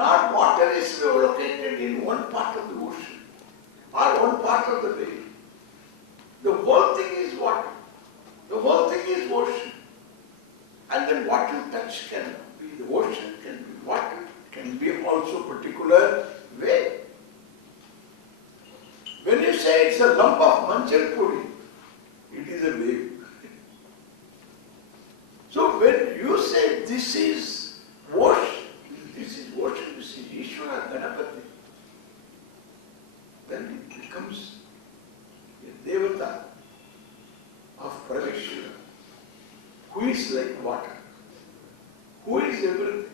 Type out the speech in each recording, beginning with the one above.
Not water is located in one part of the ocean or one part of the bay. The whole thing is water. The whole thing is ocean. And then what you touch can be the ocean, can be water, can be also particular way. When you say it's a lump of manchal puri, it is a wave. So when you say this is ocean, this is Iswara Ganapati, then it becomes a Devata of Parameshwara, who is like water, who is everything.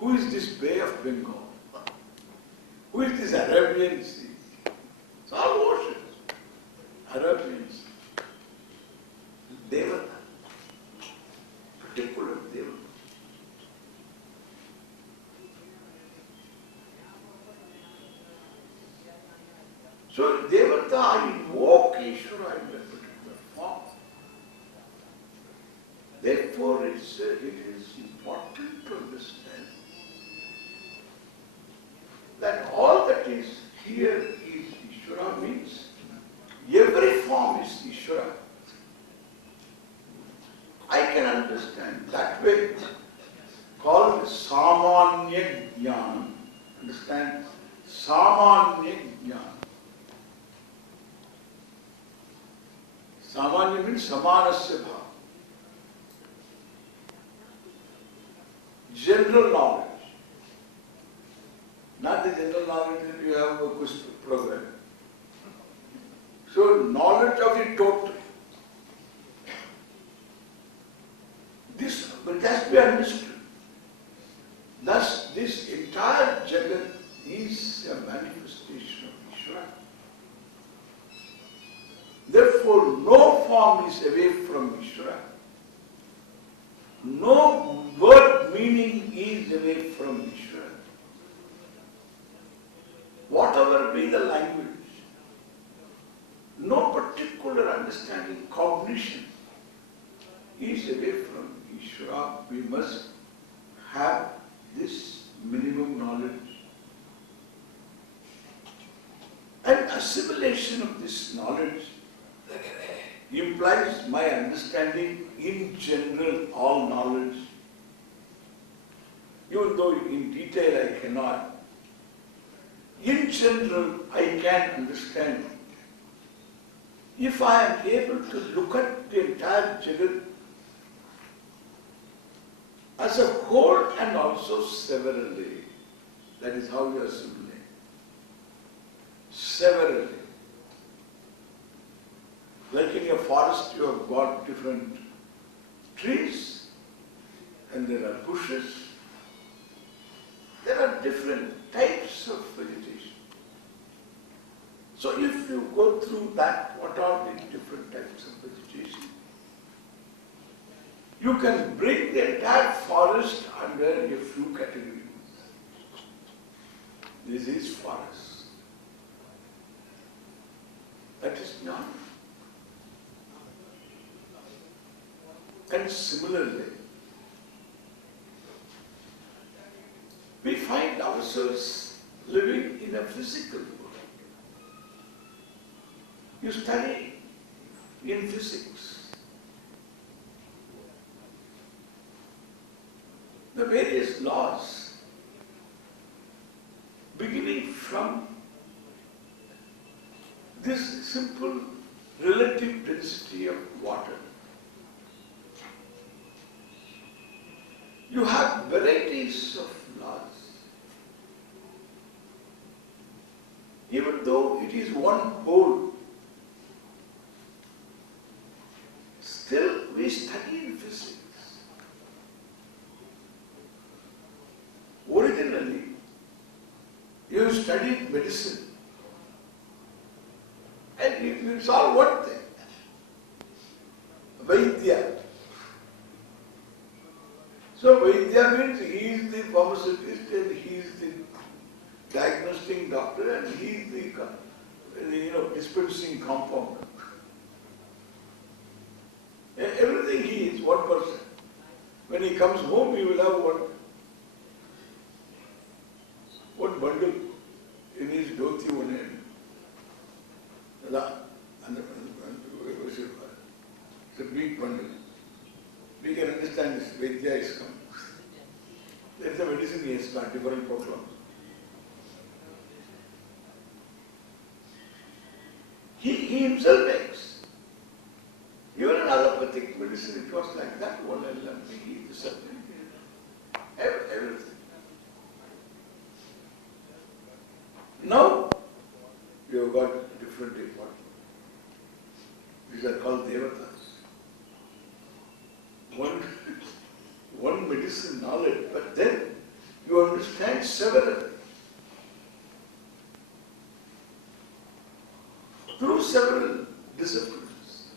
Who is this Bay of Bengal? Who is this Arabian Sea? It's all oceans. Arabian Sea. Devata. Particular Devata. So Devata invoke Ishvara in that particular form. Therefore it is important to understand that all that is here is Ishvara, means every form is Ishvara. I can understand that way, called Samanya Jnana. Understand? Samanya Jnana. Samanya means Samanasya Bhava. General knowledge. Not the general knowledge that you have a quiz program. So knowledge of the total. This has to be understood. Thus, this entire Jagat is a manifestation of Ishvara. Therefore, no form is away from Ishvara. No word meaning is away from Ishvara. Whatever be the language, no particular understanding, cognition is away from Ishvara. We must have this minimum knowledge. And assimilation of this knowledge implies my understanding in general all knowledge. Even though in detail I cannot, in general I can understand. If I am able to look at the entire Jagat as a whole and also severally, that is how you assimilate. Severally. Like in a forest you have got different trees and there are bushes. There are different types of vegetation. So if you go through that, what are the different types of vegetation? You can bring the entire forest under a few categories. This is forest. That is not. And similarly, we find ourselves living in a physical world. You study in physics. The various laws, beginning from this simple relative density of water. You have varieties of laws. Even though it is one whole, still we study in physics. Originally, you studied medicine. And it's all one thing. Vaidya. So Vaidya means he is the pharmacist and he is the diagnosing doctor and he is the dispensing compounder. Everything he is, one person. When he comes home, he will have one bundle in his dhoti, one hand. It's a big bundle. We can understand this. VTS come. There is a medicine he has got, different problems. He himself makes. Even in allopathic medicine, it was like that. One LMP, everything. Now, we have got different departments. These are called devatas. One medicine knowledge, but then you understand several. Through several disciplines.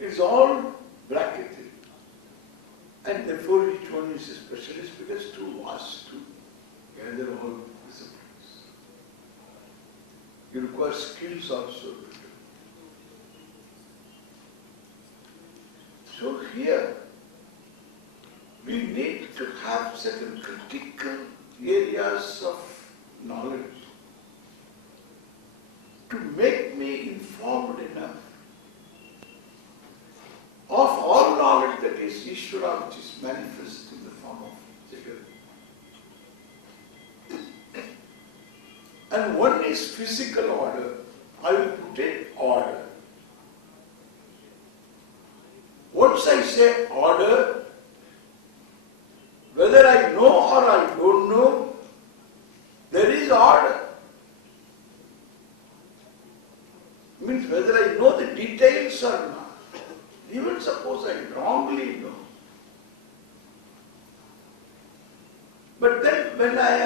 It's all bracketed. And therefore each one is a specialist because too vast to gather all disciplines. You require skills also. So here, we need to have certain critical areas of knowledge to make me informed enough of all knowledge that is Iswara, which is manifest in the form of Jagat. And one is physical order. I will put in order. Once I say order, whether I know or I don't know, there is order. Means whether I know the details or not. Even suppose I wrongly know. But then when I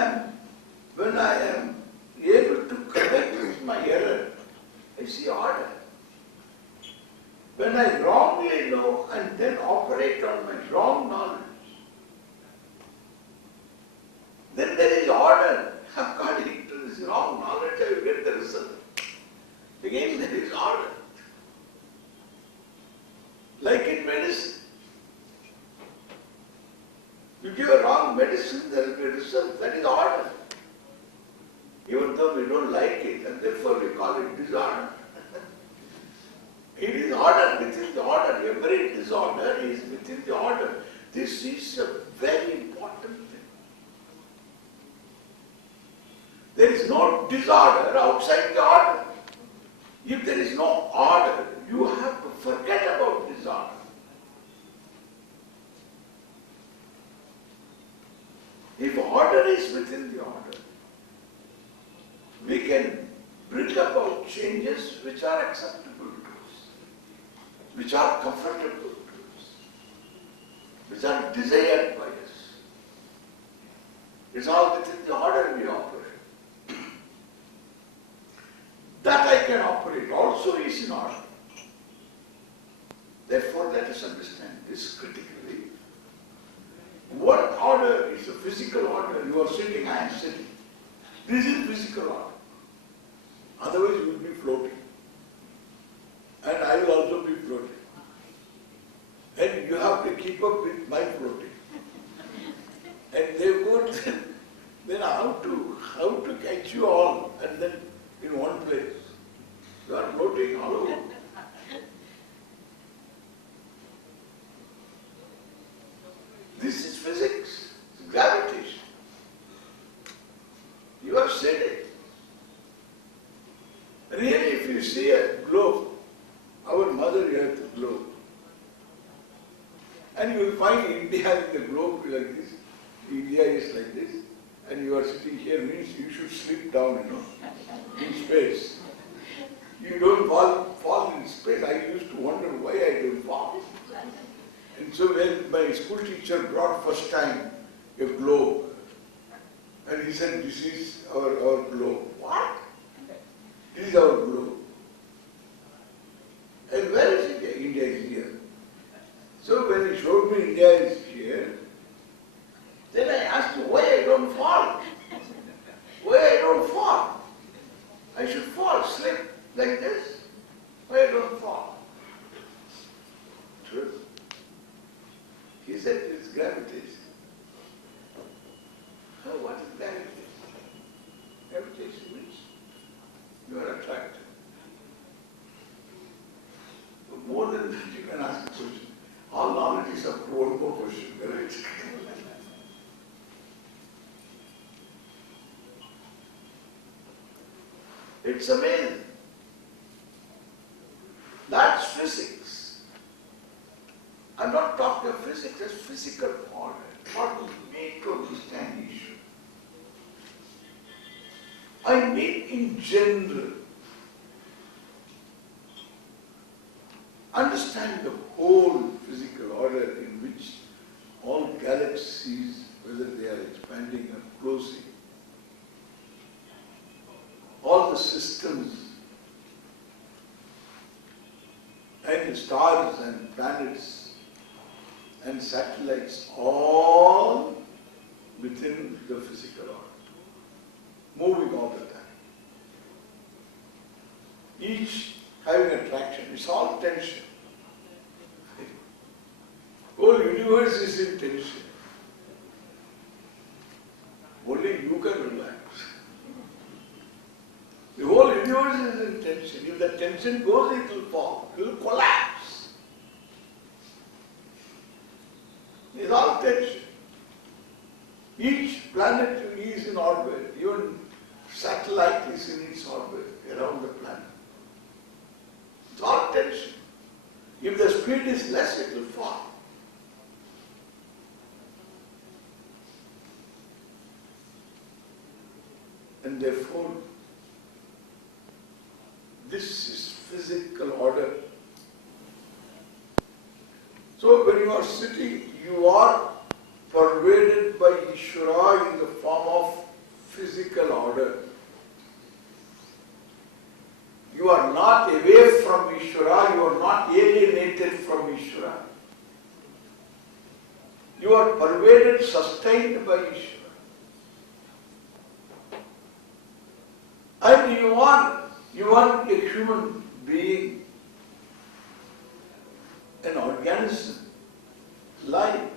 am able to correct with my error, I see order. When I wrongly know and then operate on my wrong knowledge, then there is order. According to this wrong knowledge, I will get the result. Again, there is order. Like in medicine. You give a wrong medicine, there will be a result. That is order. Even though we don't like it, and therefore we call it disorder. It is order, within the order. Every disorder is within the order. This is a very important thing. There is no disorder outside the order. If there is no order, you have to forget about disorder. If order is within the order, we can bring about changes which are acceptable to us, which are comfortable to us, which are desired by us. It's all within the order we operate. That I can operate also is in order. Therefore, let us understand this critically. One order is a physical order. You are sitting, I am sitting. This is physical order. Otherwise, you will be floating. And I will also be floating. And you have to keep up with my floating. And therefore, then how to catch you all and then in one place. You are floating all over. This is physics, gravitation. You have said it. Really, if you see a globe, our Mother Earth globe, and you will find India in the globe like this, India is like this, and you are sitting here, means you should slip down, in space. You don't fall in space. I used to wonder why I don't fall. And so when my school teacher brought first time a globe, and he said, this is our globe. What? This is our globe. And where is India? India is here. So when he showed me India is here, then I asked him why I don't fall. Why I don't fall? I should fall, slip like this. Why I don't fall? True. is gravitation. So what is gravitation? Gravitation means you are attracted. So more than that you can ask a question. All knowledge is up to one more question, correct? It's amazing. That's physics. I'm not talking of physics as physical order. What we need to understand issue. I mean in general. Understand the whole physical order in which all galaxies, whether they are expanding or closing, all the systems and stars and planets and satellites, all within the physical order, moving all the time. Each having attraction, it's all tension. The whole universe is in tension. Only you can relax. The whole universe is in tension. If the tension goes, it will fall. It will collapse. It's all tension. Each planet is in orbit. Even satellite is in its orbit around the planet. It's all tension. If the speed is less, it will fall. And therefore, this is physical order. So when you are sitting, you are pervaded by Iswara in the form of physical order. You are not away from Iswara, you are not alienated from Iswara. You are pervaded, sustained by Iswara. And you are a human being, an organism, life.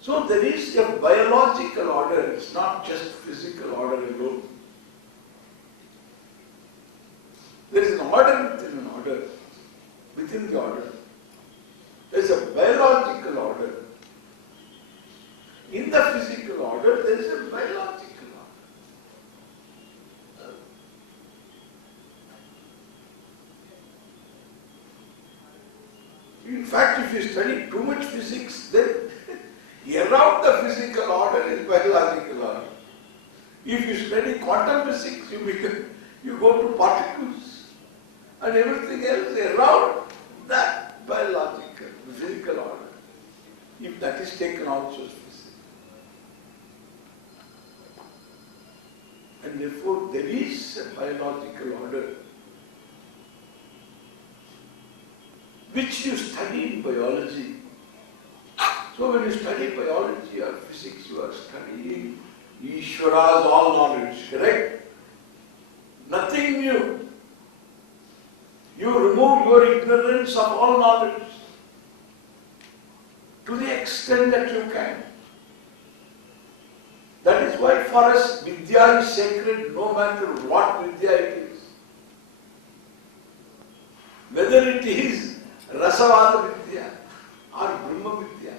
So there is a biological order, it's not just physical order alone. There is an order within an order, within the order. There is a biological order. In the physical order, there is a biological order. In fact, if you study too much physics, then around the physical order is biological order. If you study quantum physics, you go to particles and everything else around that biological, physical order. If that is taken also as physics. And therefore, there is a biological order which you study in biology. So when you study biology or physics, you are studying Iswara's all knowledge, correct? Nothing new. You remove your ignorance of all knowledge to the extent that you can. That is why for us Vidya is sacred no matter what Vidya it is. Whether it is Rasavada Vidya or Brahma Vidya.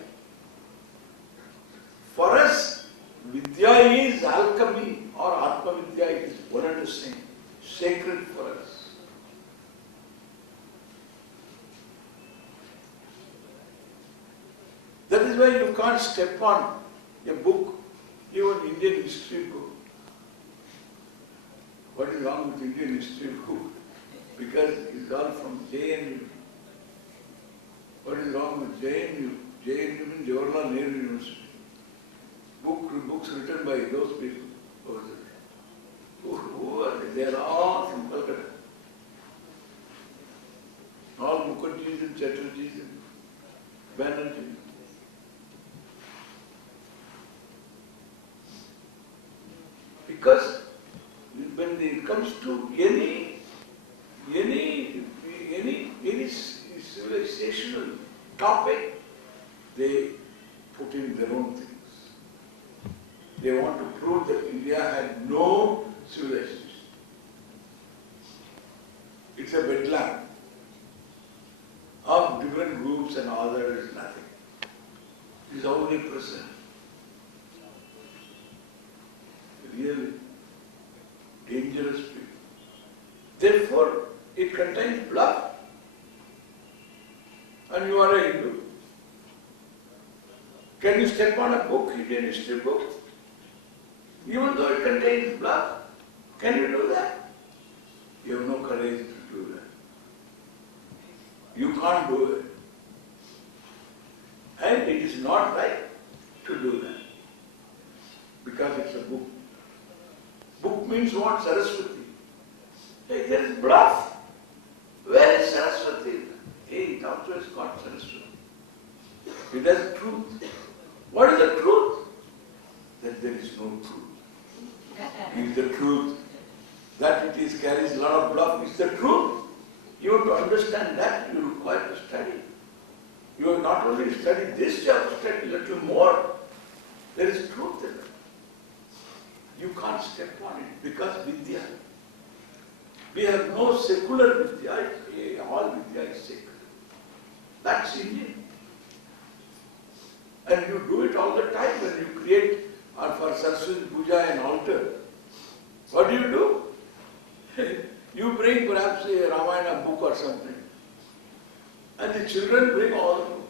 For us, Vidya is alchemy or Atma Vidya, it is one and the same, sacred for us. That is why you can't step on a book, even Indian history book. What is wrong with Indian history book? Because it's all from JNU. What is wrong with JNU? JNU means Jawaharlal Nehru University. Books written by those people over there. Who are they? They are all from Calcutta. All Mukherjees and Chatterjees and Banerjees. Because when it comes to any civilizational topic, they put in their own things. They want to prove that India had no civilization. It's a wetland of different groups and all that is nothing. It is only present. Really dangerous people. Therefore, it contains bluff. And you are a Hindu. Can you step on a book, Indian history book? Even though it contains bluff, can you do that? You have no courage to do that. You can't do it. And it is not right to do that. Because it's a book. Book means what? Saraswathi. Hey, there is bluff. Where is Saraswathi? Hey, it also is called Saraswati. It has truth. What is the truth? That there is no truth. It is the truth. That it is carries a lot of bluff is the truth. You have to understand that, you require to study. You have not only studied this, you have to study a little more. There is truth in it. You can't step on it because Vidya. We have no secular Vidya, all Vidya is sacred. That's Indian. And you do it all the time when you create for Saraswati Puja an altar. What do? You bring perhaps a Ramayana book or something. And the children bring all the book.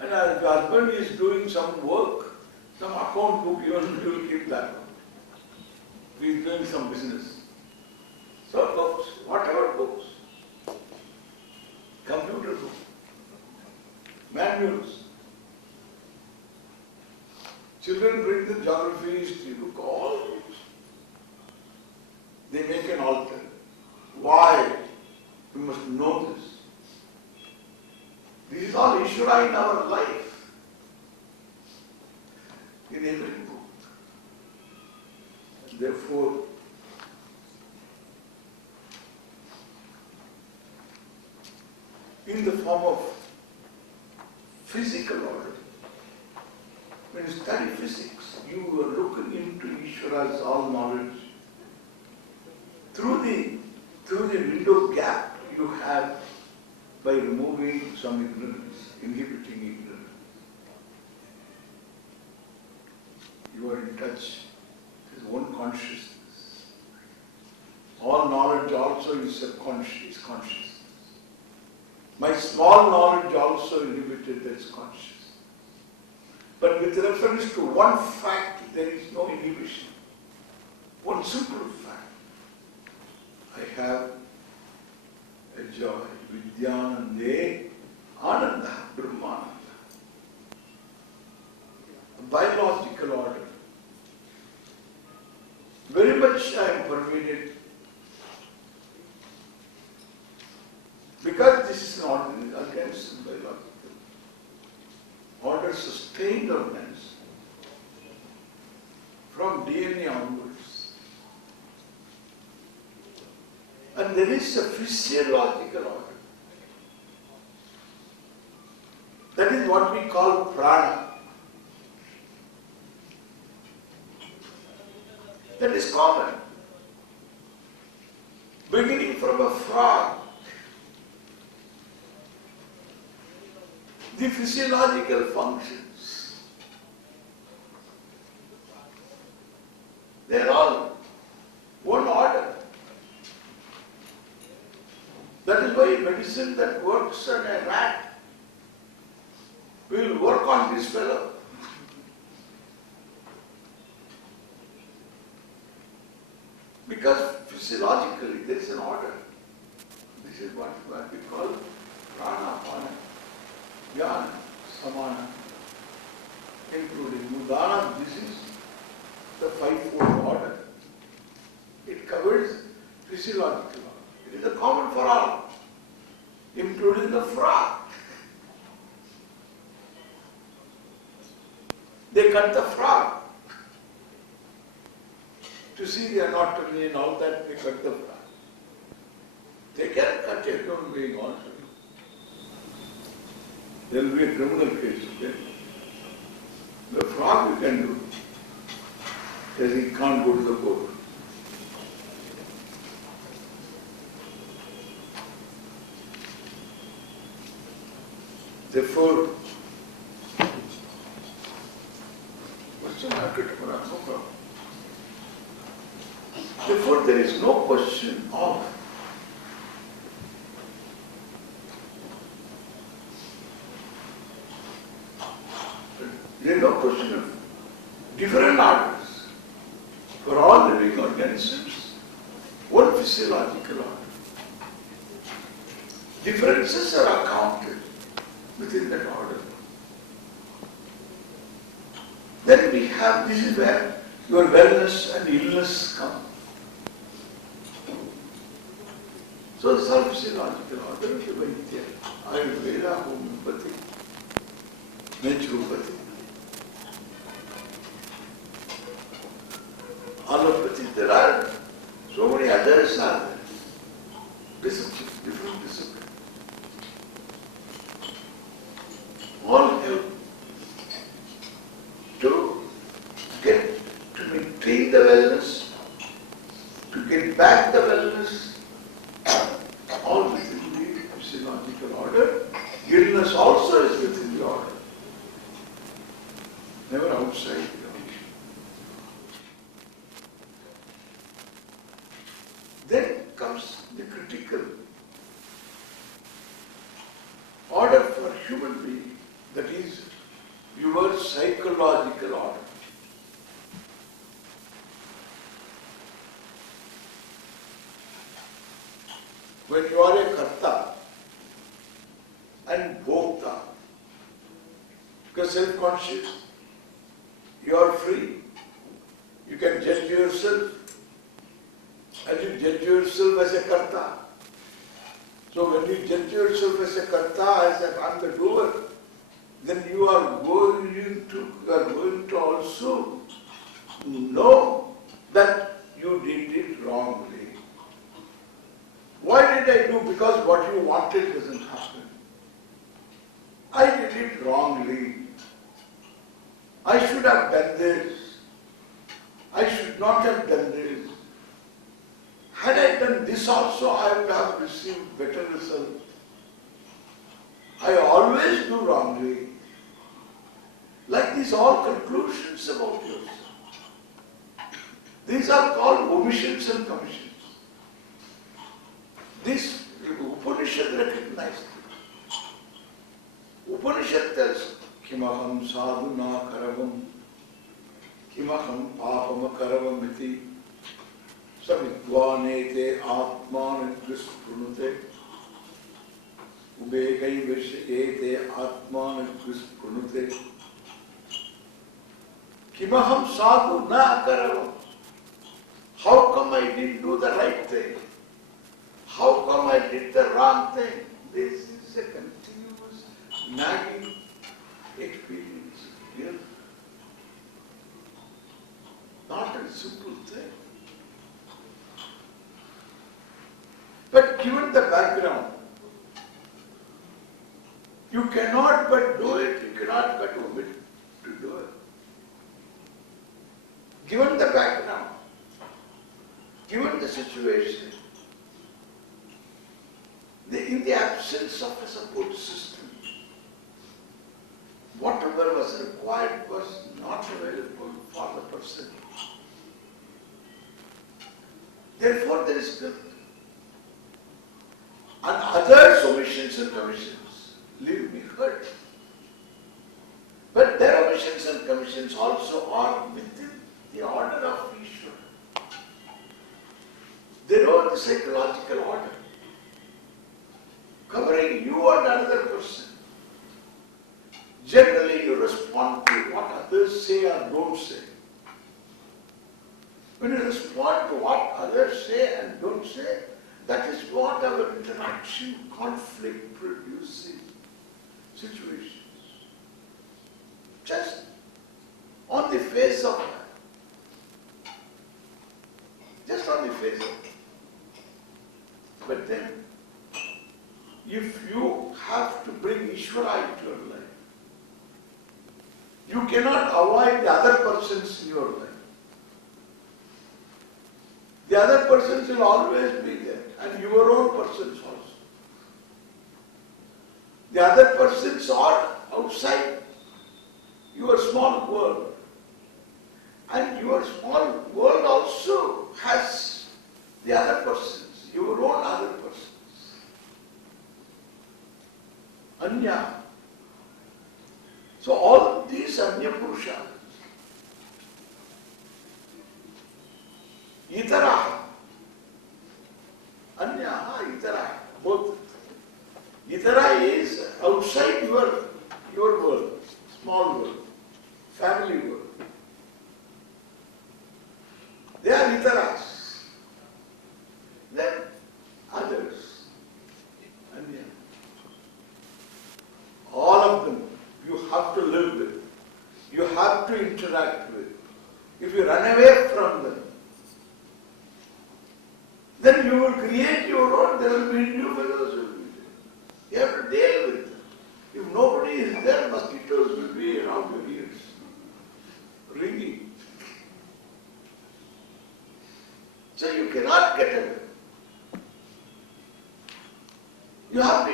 And the husband is doing some work, some account book, you will keep that one. He is doing some business. So books, whatever books. Computer books, manuals. Children bring the geography, history book, all books. They make an altar. Why? We must know this. This is all Iswara in our life. In every book. Therefore, in the form of physical order, when you study physics, you are looking into Ishvara's all knowledge. Through the window gap you have by removing some ignorance, inhibiting ignorance. You are in touch with one consciousness. All knowledge also is subconscious, consciousness. My small knowledge also inhibited, that is conscious. But with reference to one fact, there is no inhibition. One simple fact. I have a joy, Vidyanande, Ananda, Brahmananda. A biological order. Very much I am pervaded. Because this is an ordinary organism, biological. Order sustained organism. From DNA onwards. And there is a physiological order. That is what we call prana. That is common. Beginning from a frog, the physiological functions, they are all one order. That is why medicine that works on a rat will work on this fellow. Because physiologically there is an order. This is what we call prana, pana, jnana, samana, including mudana. This is the fivefold order. It covers physiological order. It is a common for all, including the frog. They cut the frog. To see the anatomy and all that, they cut the frog. They can cut a human being also. There will be a criminal case, okay? The fraud you can do. Yes, he can't go to the court. Therefore, therefore, there is no question of different orders for all living organisms, one physiological order. Differences are accounted within that order. Then we have, this is where your wellness and illness come. So the self-physiological order is the VTS, Ayurveda, homeopathy, naturopathy. Allopathy, there are so many others are there. Disciplines, different disciplines. All help to maintain the wellness, to get back the wellness, all within the physiological order. Illness also is within the order, never outside the order. Then comes the critical order for human being, that is your psychological order. When you are a karta and bhokta, because self-conscious, you are free. You can judge yourself as you judge yourself as a karta. So when you judge yourself as a karta, as a I'm the doer, then you are going to also know that you did it wrongly. Why did I do? Because what you wanted doesn't happen. I did it wrongly. I should have done this. I should not have done this. Had I done this also, I would have received better results. I always do wrongly. Like these all conclusions about yourself. These are called omissions and commissions. This Upanishad recognized it. Upanishad tells, Kimaham sadhuna karavam, Kimaham papam karavam iti, Savidvanete atman krispunute, Ubekai vishayete atman krispunute, Kimaham sadhuna karavam. How come I didn't do the right thing? How come I did the wrong thing? This is a continuous nagging experience. Yes. Not a simple thing. But given the background, you cannot but do it, you cannot but omit to do it. Given the background, given the situation, in the absence of a support system, whatever was required was not available for the person. Therefore, there is guilt. And other omissions and commissions leave me hurt. But their omissions and commissions also are within the order of Iswara. They know the psychological order, covering you and another person. Generally, you respond to what others say or don't say. When you respond to what others say and don't say, that is what our interaction, conflict producing situations. Just on the face of that. Just on the face of it. But then, if you have to bring Iswara into your You cannot avoid the other persons in your life. The other persons will always be there, and your own persons also. The other persons are outside your small world. And your small world also has the other persons, your own other persons. Anya. So all these Anya Purushas, Itara, Anya, Itara, both. Itara is outside your world, small world, family world. They are Itaras. Then others, Anya. All of them you have to live with. You have to interact with. If you run away from them, then you will create your own, there will be new fellows will be there. You have to deal with them. If nobody is there, mosquitoes will be around your ears, ringing. So you cannot get away. You have to